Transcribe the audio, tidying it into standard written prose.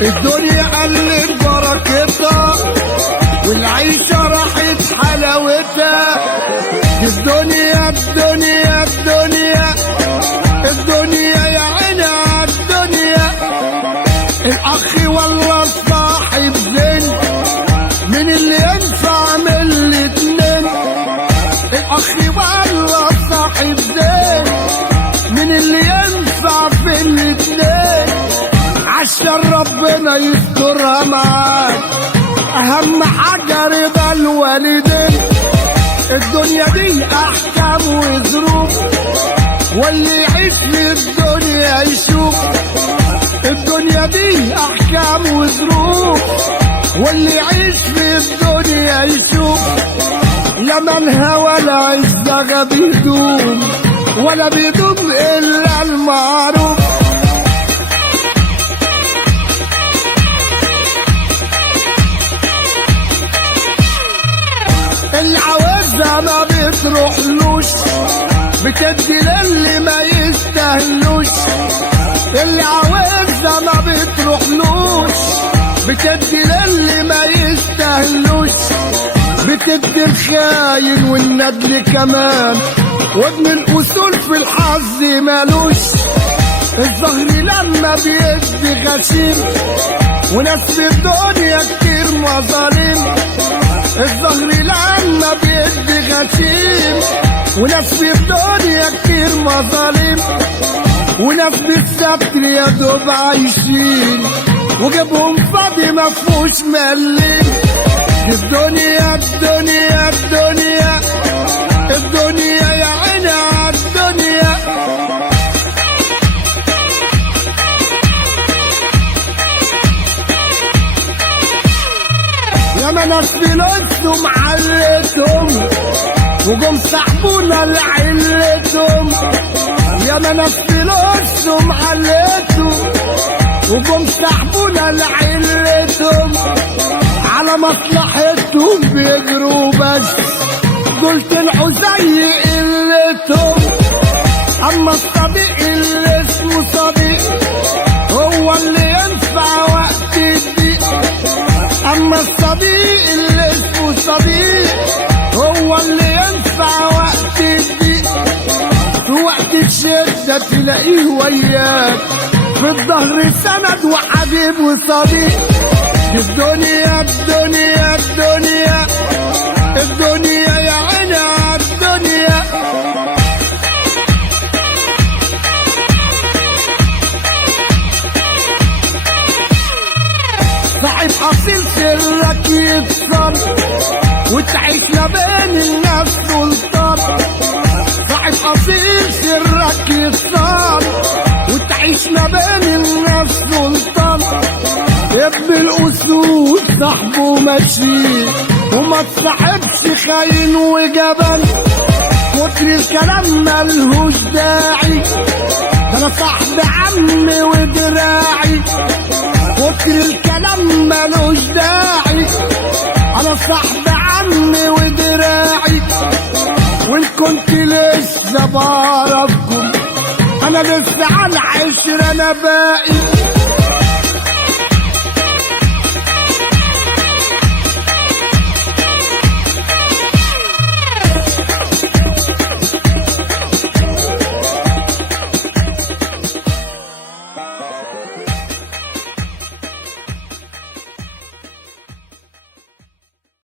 الدنيا قلت بركتها والعيشة راحت حلاوتها. الدنيا الدنيا الدنيا الدنيا يا عيني عالدنيا. الأخ والله الصاحب زين، من اللي ينفع من الاتنين. الأخ والله صاحب زين، من اللي ينفع في الاتنين. عشان ربنا يسترها معاك، أهم حاجة رضا الوالدين. الدنيا دي أحكام وظروف، واللي يعيش في الدنيا يشوف. الدنيا دي أحكام وظروف، واللي يعيش في الدنيا يشوف. لا مالها ولا عزها بيدوم، ولا بيدوم إلا المعروف. اللي عاوزها ما بتروحلوش، بتدي للي ما يستاهلوش. اللي عاوزها ما بتروحلوش، بتدي للي ما يستاهلوش. بتدي الخاين والندل كمان، وابن الأصول في الحظ مالوش. الظهر لما بيدي غشيم، وناس في الدنيا كتير مظالم. الظهر لما بيدي غشيم، وناس في الدنيا كتير مظالم. وناس بالستر يا دوب عايشين، وجيبهم فاضي مفهوش مليم. الدنيا الدنيا الدنيا الدنيا يا عيني عالدنيا. ياما ناس فلوسهم علتهم، وجم سحبونا لعلتهم. ياما ناس فلوسهم علتهم، وجم سحبونا لعلتهم. على مصلحتهم بيجروا بس، دول طلعوا زي قلتهم. اما الصديق اللي اسمه صديق، هو اللي ينفع وقت الضيق. اما الصديق اللي اسمه صديق، هو اللي ينفع وقت الضيق. في وقت الشدة تلاقيه وياك، في الظهر سند وحبيب وصديق. الدنيا الدنيا الدنيا الدنيا يا عيني عالدنيا. صاحب أصيل سرك يتصل، وتعيش ما بين الناس سلطان. صاحب أصيل سرك يتصل، وتعيش ما بين الناس سلطان. ابن الأسود صاحبه ماشي، وما تصاحبش خاين وجبل. كتر الكلام ملهوش داعي، ده انا صاحب عمي ودراعي. كتر الكلام ملوش داعي، انا صاحب عمي ودراعي. وان كنت لسه بعرفكم، انا لسه على 10 انا باقي.